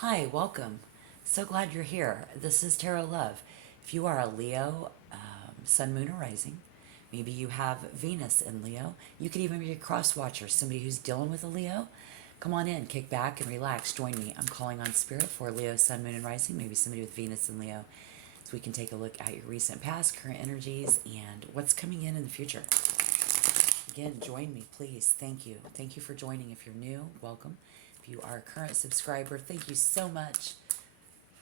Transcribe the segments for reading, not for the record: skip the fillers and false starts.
Hi, welcome. So glad you're here. This is Tarot Love. If you are a Leo, Sun, Moon, or Rising, maybe you have Venus in Leo. You could even be a cross watcher, somebody who's dealing with a Leo. Come on in, kick back and relax. Join me. I'm calling on Spirit for Leo, Sun, Moon, and Rising, maybe somebody with Venus in Leo. So we can take a look at your recent past, current energies, and what's coming in the future. Again, join me, please. Thank you. Thank you for joining. If you're new, welcome. If you are a current subscriber, thank you so much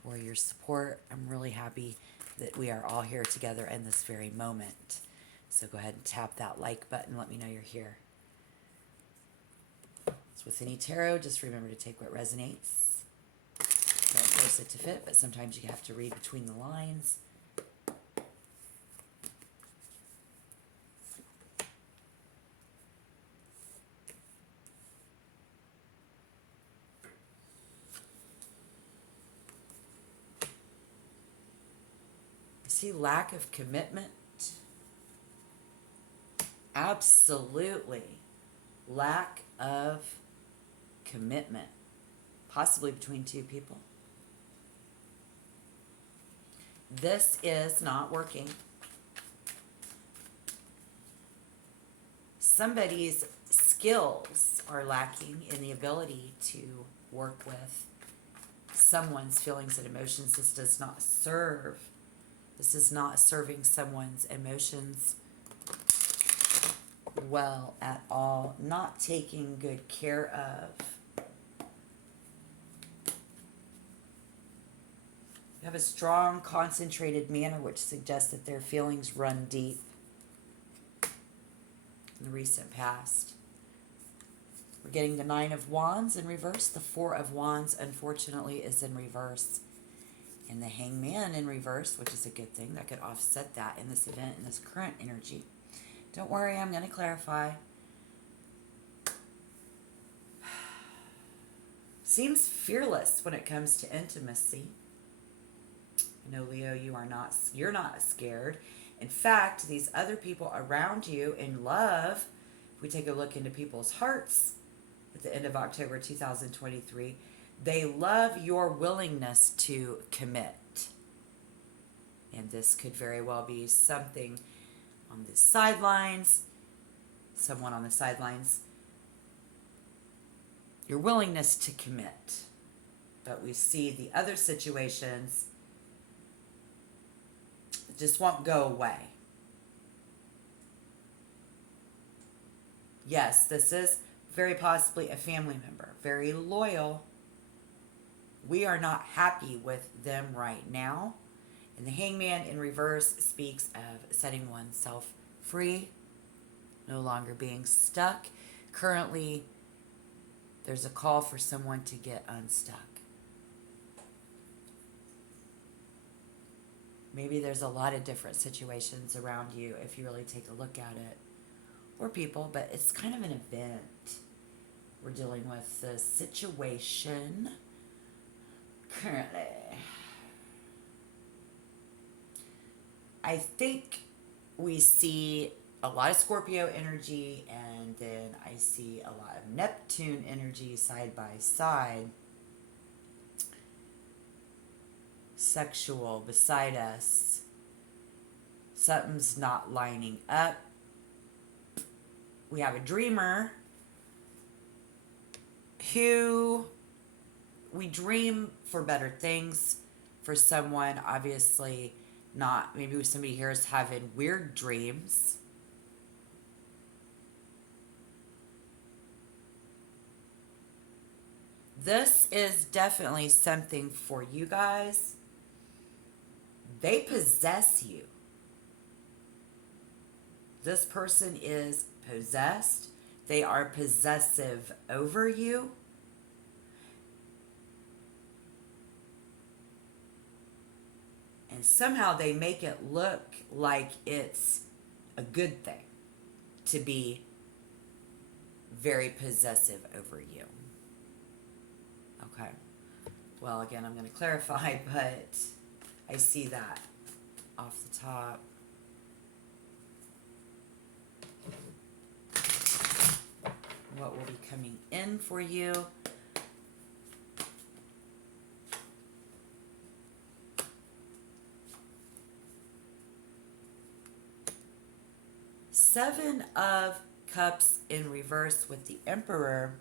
for your support. I'm really happy that we are all here together in this very moment. So go ahead and tap that like button. Let me know you're here. So with any tarot, just remember to take what resonates. Don't force it to fit, but sometimes you have to read between the lines. See, lack of commitment. Absolutely. Lack of commitment. Possibly between two people. This is not working. Somebody's skills are lacking in the ability to work with someone's feelings and emotions. This does not serve. This is not serving someone's emotions well at all. Not taking good care of. You have a strong, concentrated manner, which suggests that their feelings run deep in the recent past. We're getting the Nine of Wands in reverse. The Four of Wands, unfortunately, is in reverse. And the Hangman in reverse, which is a good thing. That could offset that in this event, in this current energy. Don't worry, I'm going to clarify. Seems fearless when it comes to intimacy. I know, Leo, you're not scared. In fact, these other people around you in love, if we take a look into people's hearts at the end of October 2023, they love your willingness to commit. And this could very well be something on the sidelines, someone on the sidelines. Your willingness to commit. But we see the other situations just won't go away. Yes, this is very possibly a family member, very loyal. We are not happy with them right now. And the Hangman in reverse speaks of setting oneself free, no longer being stuck. Currently, there's a call for someone to get unstuck. Maybe there's a lot of different situations around you if you really take a look at it, or people, but it's kind of an event. We're dealing with the situation currently. I think we see a lot of Scorpio energy, and then I see a lot of Neptune energy side by side. Sexual beside us. Something's not lining up. We have a dreamer who we dream for better things for someone, obviously not. Maybe somebody here is having weird dreams. This is definitely something for you guys. They possess you. This person is possessed. They are possessive over you. And somehow they make it look like it's a good thing to be very possessive over you. Okay. Well, again, I'm going to clarify, but I see that off the top. What will be coming in for you? Seven of Cups in reverse with the Emperor.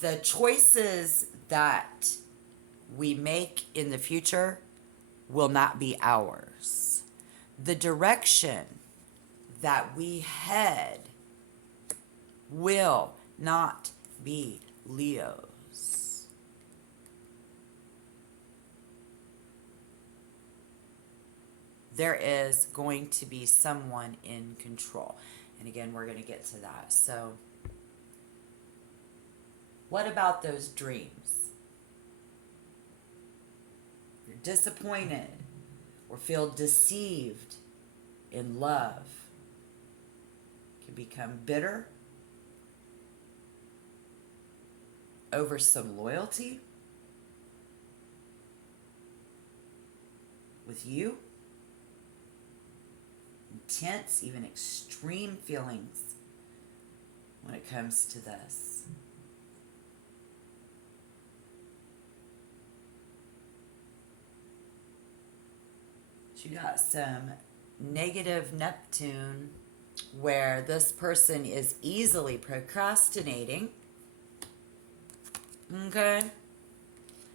The choices that we make in the future will not be ours. The direction that we head will not be Leo's. There is going to be someone in control. And again, we're going to get to that. So, what about those dreams? You're disappointed or feel deceived in love. Can become bitter over some loyalty with you. Intense, even extreme feelings when it comes to this. You got some negative Neptune where this person is easily procrastinating. Okay?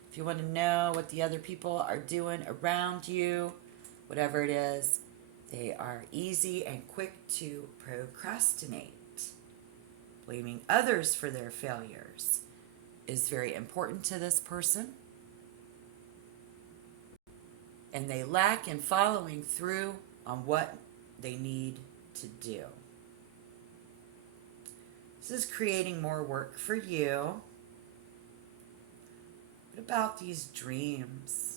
If you want to know what the other people are doing around you, whatever it is, they are easy and quick to procrastinate. Blaming others for their failures is very important to this person. And they lack in following through on what they need to do. This is creating more work for you. What about these dreams?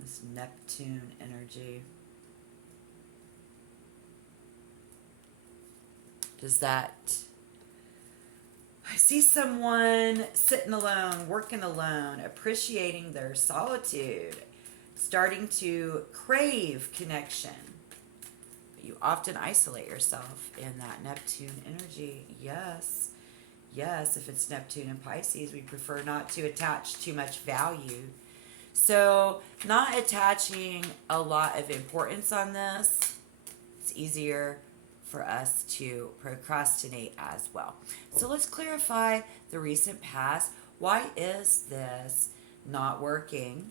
This Neptune energy. Does that... I see someone sitting alone, working alone, appreciating their solitude, starting to crave connection. But you often isolate yourself in that Neptune energy. Yes. Yes, if it's Neptune and Pisces, we prefer not to attach too much value. So not attaching a lot of importance on this, it's easier for us to procrastinate as well. So let's clarify the recent past. Why is this not working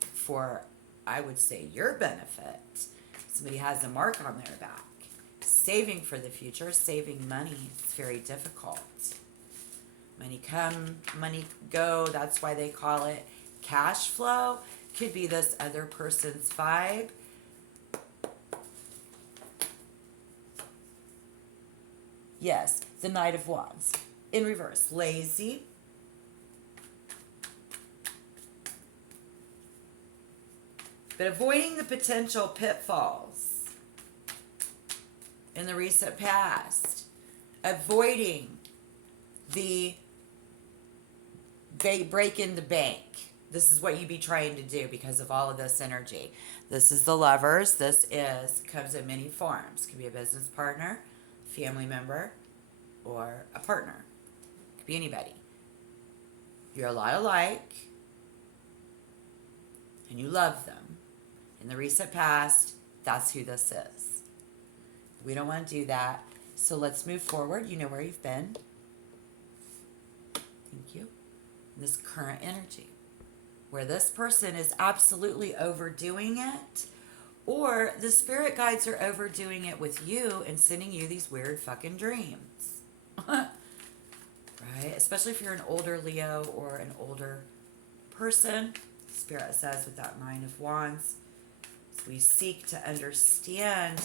for, I would say, your benefit? Somebody has a mark on their back. Saving for the future, saving money, it's very difficult. Money come, money go, that's why they call it cash flow. Could be this other person's vibe. Yes, the Knight of Wands. In reverse, lazy. But avoiding the potential pitfalls in the recent past. Avoiding the break in the bank. This is what you'd be trying to do because of all of this energy. This is the Lovers. This comes in many forms. Could be a business partner, family member, or a partner. Could be anybody. You're a lot alike, and you love them. In the recent past, that's who this is. We don't want to do that, so let's move forward. You know where you've been. Thank you. This current energy, where this person is absolutely overdoing it, or the spirit guides are overdoing it with you and sending you these weird fucking dreams. Right? Especially if you're an older Leo or an older person. Spirit says with that Nine of Wands, we seek to understand,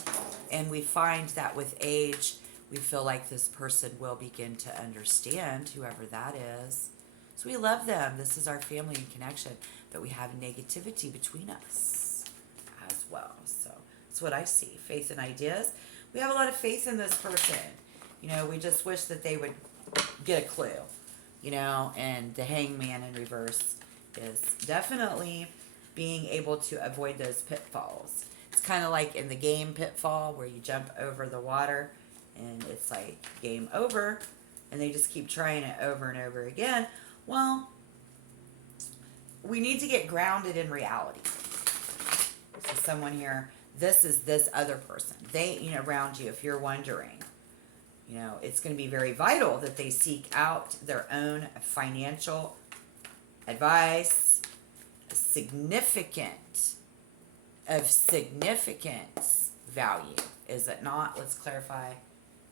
and we find that with age, we feel like this person will begin to understand, whoever that is. So we love them. This is our family and connection, but we have negativity between us as well. So that's what I see. Faith and ideas. We have a lot of faith in this person. You know, we just wish that they would get a clue, you know, and the Hangman in reverse is definitely being able to avoid those pitfalls. It's kind of like in the game Pitfall where you jump over the water and it's like game over and they just keep trying it over and over again. Well, we need to get grounded in reality. So someone here, this is this other person. They, around you, if you're wondering, it's going to be very vital that they seek out their own financial advice, significant value. Is it not? Let's clarify.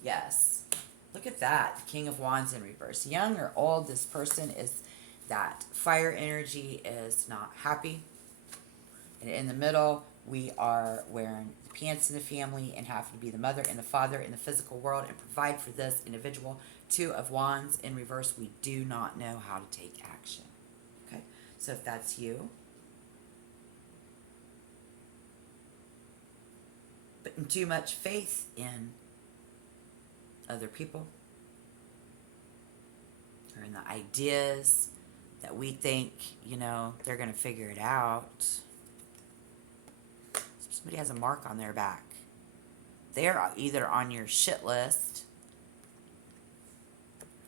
Yes. Look at that. The King of Wands in reverse. Young or old, this person is that fire energy is not happy. And in the middle, we are wearing the pants in the family and have to be the mother and the father in the physical world and provide for this individual. Two of Wands in reverse, we do not know how to take action. Okay? So if that's you, putting too much faith in other people or in the ideas that we think, they're going to figure it out. Somebody has a mark on their back. They're either on your shit list,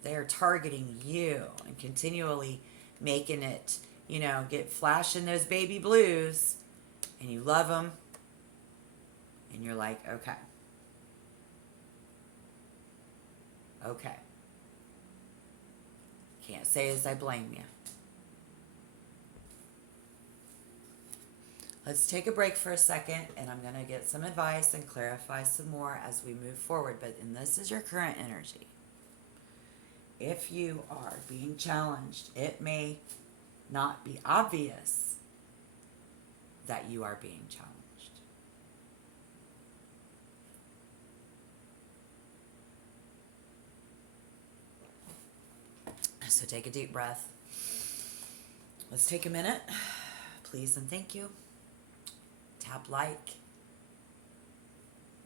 they're targeting you and continually making it, get flashing those baby blues, and you love them, and you're like, okay. Can't say as I blame you. Let's take a break for a second, and I'm going to get some advice and clarify some more as we move forward. And this is your current energy. If you are being challenged, it may not be obvious that you are being challenged. So take a deep breath. Let's take a minute. Please and thank you. Tap like.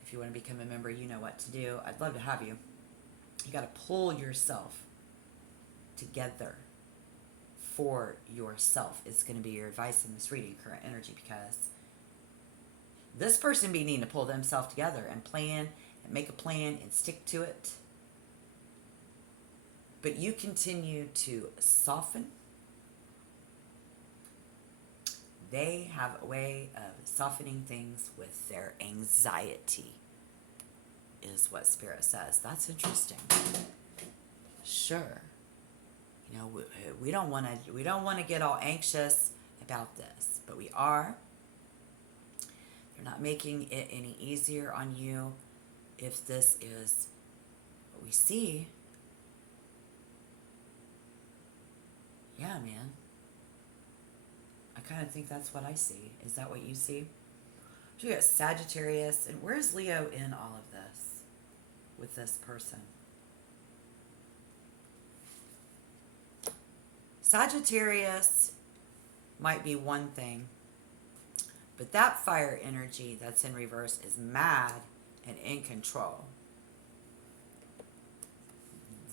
If you want to become a member, you know what to do. I'd love to have you. You got to pull yourself together for yourself. It's going to be your advice in this reading, current energy, because this person be needing to pull themselves together and plan and make a plan and stick to it. But you continue to soften. They have a way of softening things with their anxiety, is what Spirit says. That's interesting. Sure. We don't want to get all anxious about this, but we are. They're not making it any easier on you if this is what we see. Yeah, man. I kind of think that's what I see. Is that what you see? So you got Sagittarius, and where's Leo in all of this with this person? Sagittarius might be one thing, but that fire energy that's in reverse is mad and in control.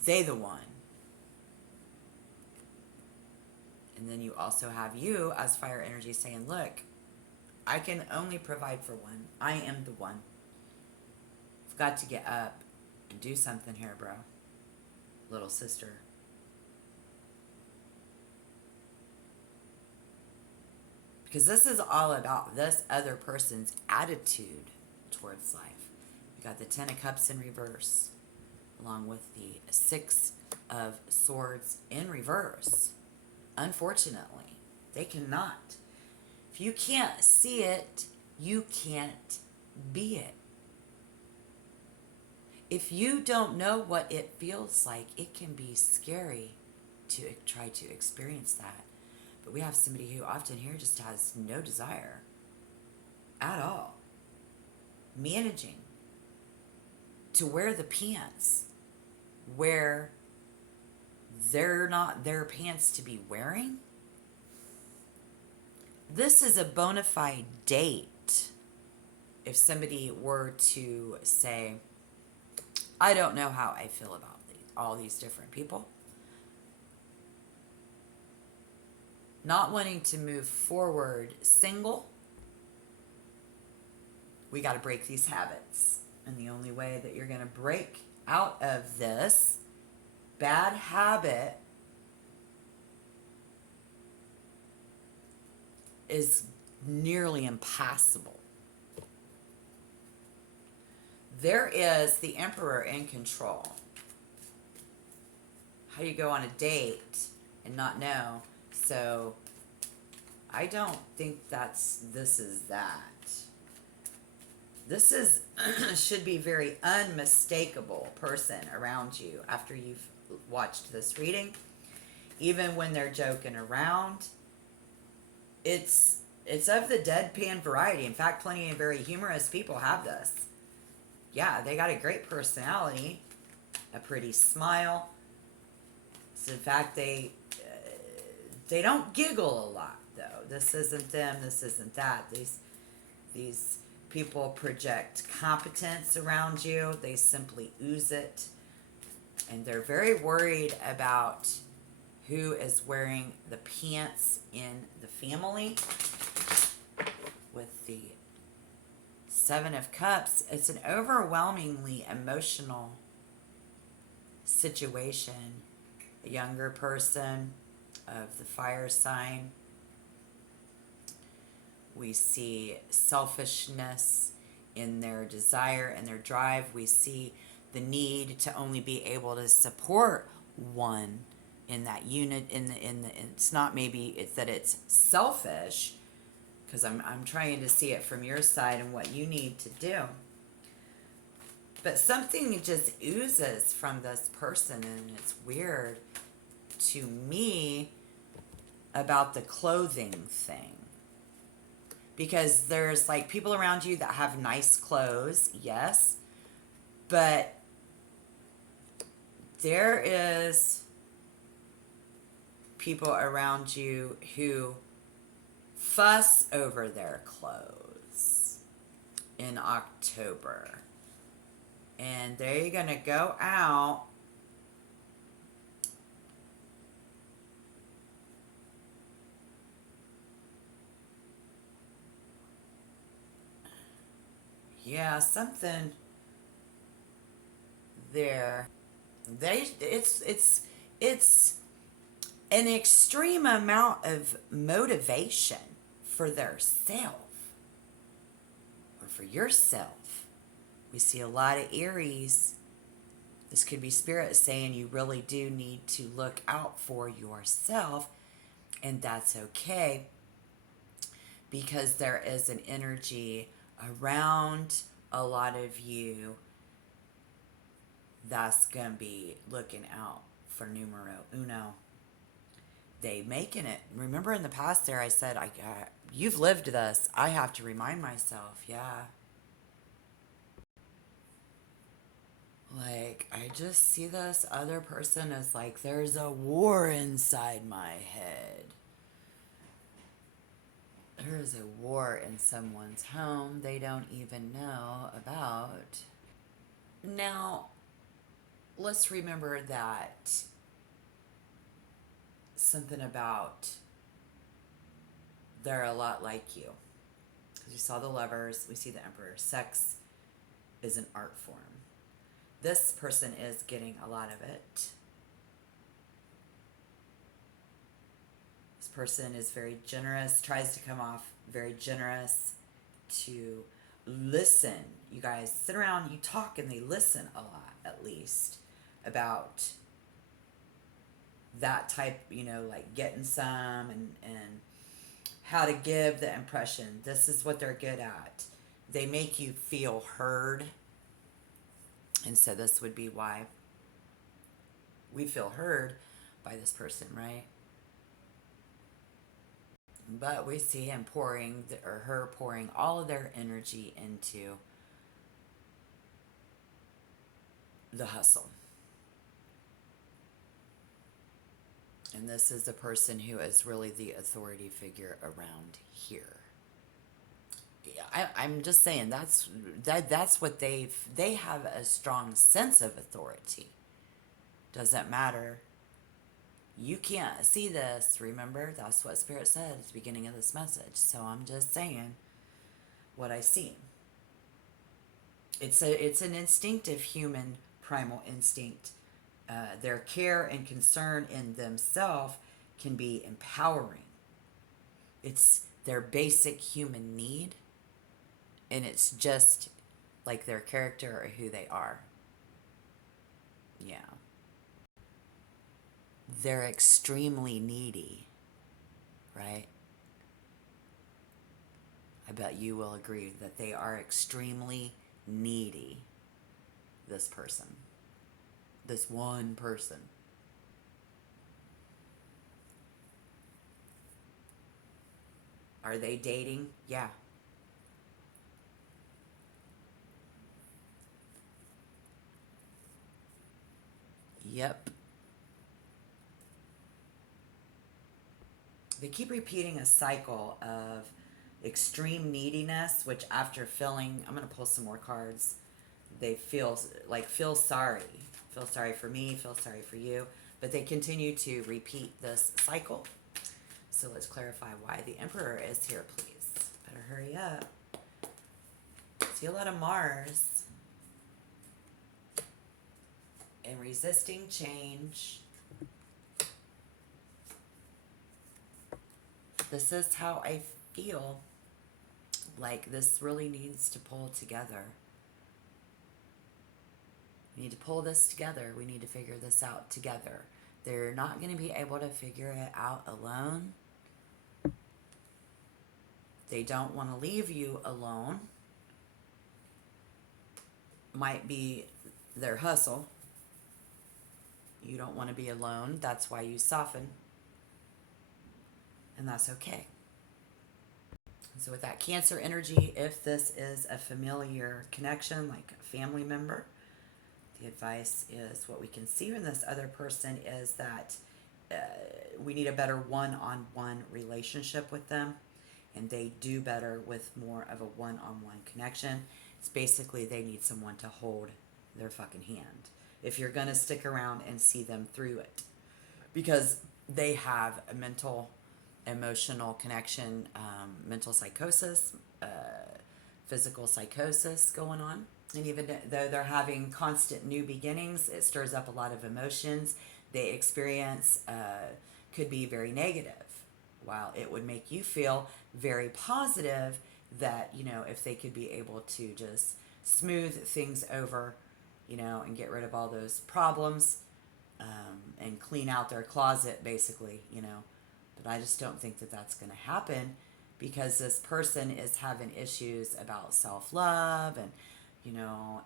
They the one. And then you also have you as fire energy saying, look, I can only provide for one. I am the one. I've got to get up and do something here, bro. Little sister. Because this is all about this other person's attitude towards life. We got the Ten of Cups in reverse, along with the Six of Swords in reverse. Unfortunately, they cannot. If you can't see it, you can't be it. If you don't know what it feels like, it can be scary to try to experience that. But we have somebody who often here just has no desire at all. Managing to wear the pants where they're not their pants to be wearing. This is a bona fide date. If somebody were to say, I don't know how I feel about all these different people. Not wanting to move forward single. We got to break these habits. And the only way that you're going to break out of this bad habit is nearly impossible. There is the Emperor in control. How do you go on a date and not know? So I don't think this is that. This is should be very unmistakable person around you after you've watched this reading. Even when they're joking around, it's of the deadpan variety. In fact, plenty of very humorous people have this. Yeah, they got a great personality, a pretty smile. So in fact, they don't giggle a lot though. This isn't them. This isn't that. These people project competence around you. They simply ooze it. And they're very worried about who is wearing the pants in the family. With the Seven of Cups, it's an overwhelmingly emotional situation. A younger person of the fire sign. We see selfishness in their desire and their drive. We see the need to only be able to support one in that unit. It's not maybe it's that it's selfish, because I'm trying to see it from your side and what you need to do. But something just oozes from this person, and it's weird to me about the clothing thing. Because there's like people around you that have nice clothes, yes, but there is people around you who fuss over their clothes in October. And they're going to go out something there. It's an extreme amount of motivation for their self or for yourself. We see a lot of Aries. This could be Spirit saying you really do need to look out for yourself, and that's okay, because there is an energy around a lot of you that's going to be looking out for numero uno. They making it. Remember in the past there I said, you've lived this. I have to remind myself, yeah. Like, I just see this other person as like, there's a war inside my head. There is a war in someone's home they don't even know about. Now, let's remember that something about they're a lot like you. Because we saw the Lovers, we see the Emperor. Sex is an art form. This person is getting a lot of it. This person is very generous, tries to come off very generous, to listen. You guys sit around, you talk, and they listen a lot, at least, about that type, like getting some and how to give the impression. This is what they're good at. They make you feel heard. And so this would be why we feel heard by this person, right? But we see him her pouring all of their energy into the hustle. And this is the person who is really the authority figure around here. I'm just saying that's what they have a strong sense of authority. Doesn't matter. You can't see this, remember? That's what Spirit said at the beginning of this message. So I'm just saying what I see. It's an instinctive human primal instinct. Their care and concern in themselves can be empowering. It's their basic human need, and it's just like their character or who they are. Yeah. They're extremely needy, right? I bet you will agree that they are extremely needy, this person, this one person. Are they dating? Yeah. Yep. They keep repeating a cycle of extreme neediness, which after feeling, I'm going to pull some more cards, they feel sorry. Feel sorry for me, feel sorry for you. But they continue to repeat this cycle. So let's clarify why the Emperor is here, please. Better hurry up. See a lot of Mars. And resisting change. This is how I feel like this really needs to pull together. We need to pull this together. We need to figure this out together. They're not going to be able to figure it out alone. They don't want to leave you alone. Might be their hustle. You don't want to be alone. That's why you soften. And that's okay. So with that Cancer energy, if this is a familiar connection, like a family member, the advice is what we can see in this other person is that we need a better one-on-one relationship with them, and they do better with more of a one-on-one connection. It's basically they need someone to hold their fucking hand if you're going to stick around and see them through it, because they have a mental, emotional connection, mental psychosis, physical psychosis going on. And even though they're having constant new beginnings, it stirs up a lot of emotions. They experience could be very negative, while it would make you feel very positive that, you know, if they could be able to just smooth things over, you know, and get rid of all those problems, and clean out their closet, basically, you know. But I just don't think that that's going to happen, because this person is having issues about self-love and, you know,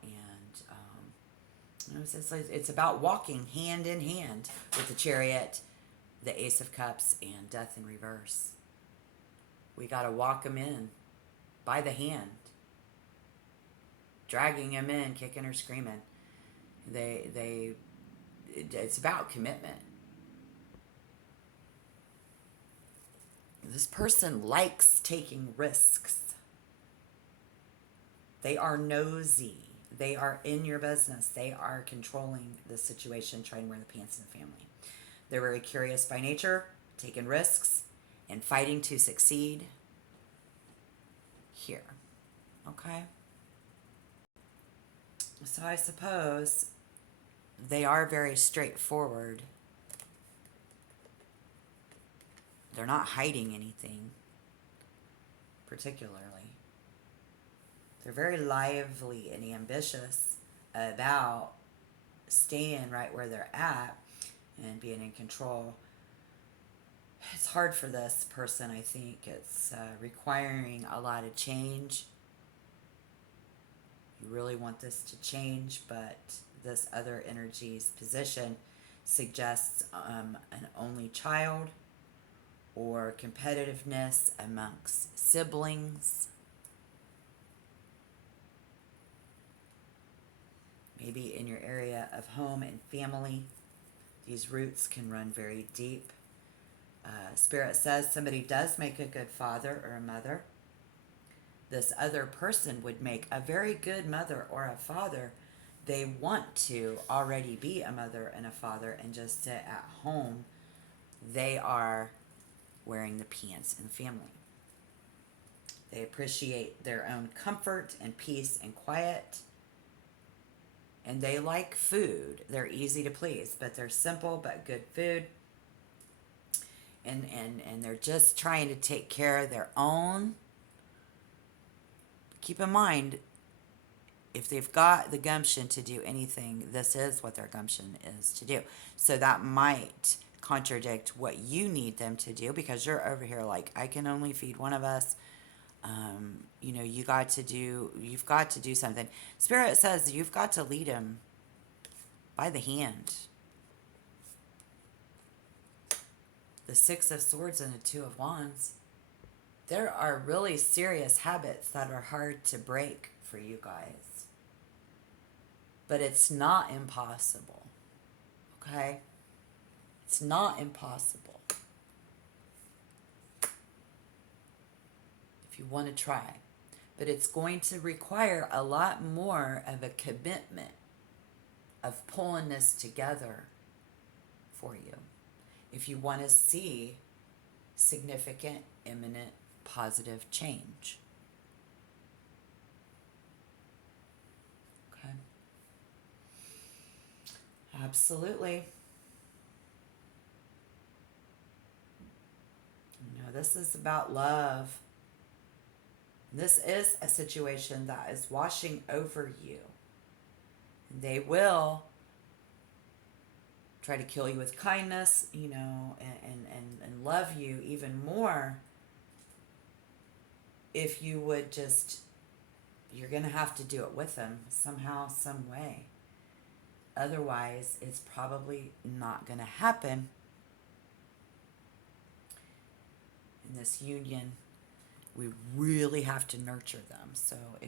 it's about walking hand in hand with the Chariot, the Ace of Cups, and Death in reverse. We got to walk them in by the hand, dragging them in, kicking or screaming. It's about commitment. This person likes taking risks. They are nosy. They are in your business. They are controlling the situation, trying to wear the pants in the family. They're very curious by nature, taking risks, and fighting to succeed here. Okay? So I suppose they are very straightforward. They're not hiding anything particularly. They're very lively and ambitious about staying right where they're at and being in control. It's hard for this person, I think. It's requiring a lot of change. You really want this to change, but this other energy's position suggests an only child or competitiveness amongst siblings. Maybe in your area of home and family. These roots can run very deep. Spirit says somebody does make a good father or a mother. This other person would make a very good mother or a father. They want to already be a mother and a father and just sit at home. They are wearing the pants in the family. They appreciate their own comfort and peace and quiet. And they like food. They're easy to please, but they're simple but good food. and they're just trying to take care of their own. Keep in mind, if they've got the gumption to do anything, this is what their gumption is to do. So that might contradict what you need them to do, because you're over here like, I can only feed one of us. You know, you've got to do something. Spirit says you've got to lead him by the hand. The Six of Swords and the Two of Wands. There are really serious habits that are hard to break for you guys. But it's not impossible. Okay? It's not impossible. If you want to try. But it's going to require a lot more of a commitment of pulling this together for you. If you want to see significant, imminent, positive change. Okay? Absolutely. You know, this is about love. This is a situation that is washing over you. They will try to kill you with kindness, you know, and love you even more if you would just, you're going to have to do it with them somehow, some way. Otherwise, it's probably not going to happen in this union. We really have to nurture them. So if